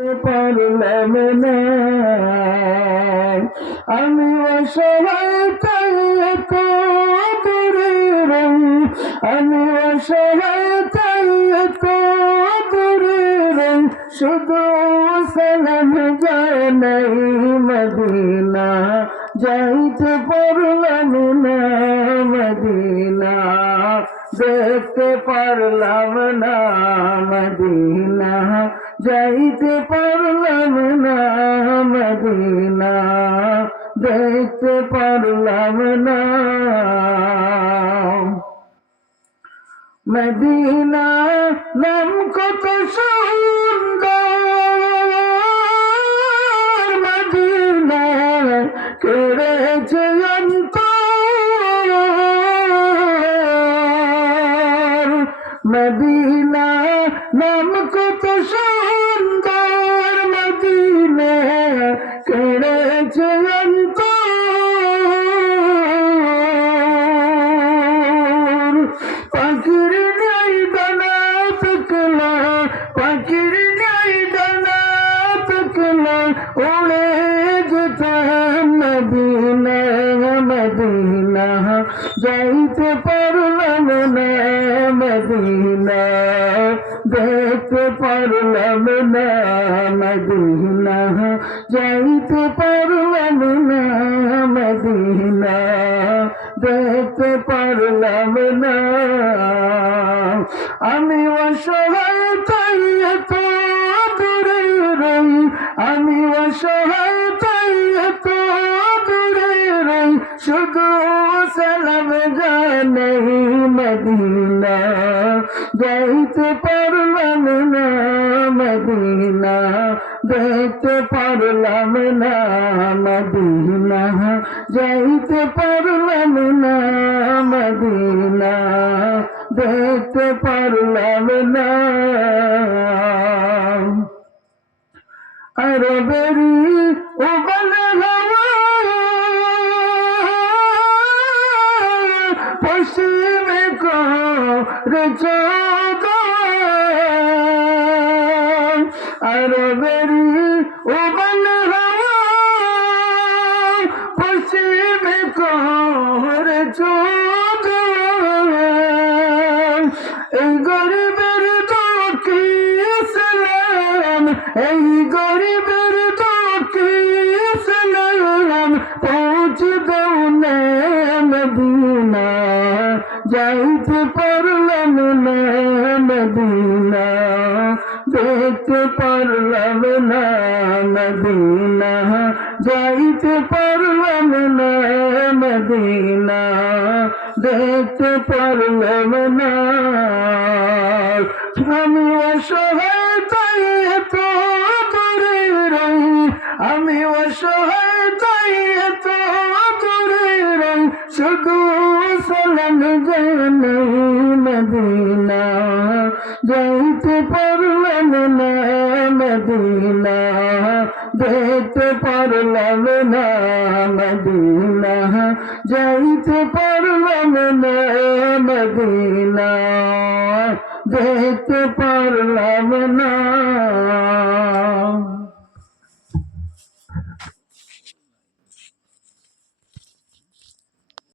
পারলাম না আমি অসহায় তাই এত দূরে রই আমি অসহায় তাই এত দূরে রই শুধু সালাম জানাই মদিনা যাইতে পারলাম না মদিনা দেখতে পারলাম না মদিনা যাইতে পারলাম না মদিনা দেখতে পারলাম না মদিনা নাম কত সুন্দর মদিনা কেড়েছে অন্তর মদিনা নাম কত সুন্দর মদিনা কেড়েছে অন্তর পাখির নাই ডানা তকলা পাখির নাই ডানা তকলা উড়ে যেতাম মদিনা মদিনা যাইতে পারলাম না মদিনা দেখতে পারলাম না মদিনা যাইতে পারলাম না মদিনা দেখতে পারলাম না আমি অসহায় তাই এত দূরে রই আমি অসহায় তাই এত দূরে রই শুধু সালাম জানাই মদিনা যাইতে পারলাম না মদিনা দেখতে পারলাম না মদিনা যাইতে পারলাম না মদিনা দেখতে পারলাম না আরবেরি উবল হওয়া পশ্চিমে করে আরবেরি উবল হওয়া পশ্চিমে করে এই গরিবের তো কি সালাম এই গরিবের তো কি সালাম পৌঁছে দাও না মদিনা যাইতে পারলাম না মদিনা দেখতে পারলাম না মদিনা যাইতে পারলাম না মদিনা দেখতে পারলাম না আমি অসহায় তাই এত দূরে রই আমি অসহায় তাই এত দূরে রই শুধু সালাম জানাই মদিনা যাইতে পারলাম না মদিনা দেখতে পারলাম না মদিনা যাইতে পারলাম না মদিনা দেখতে পারলাম না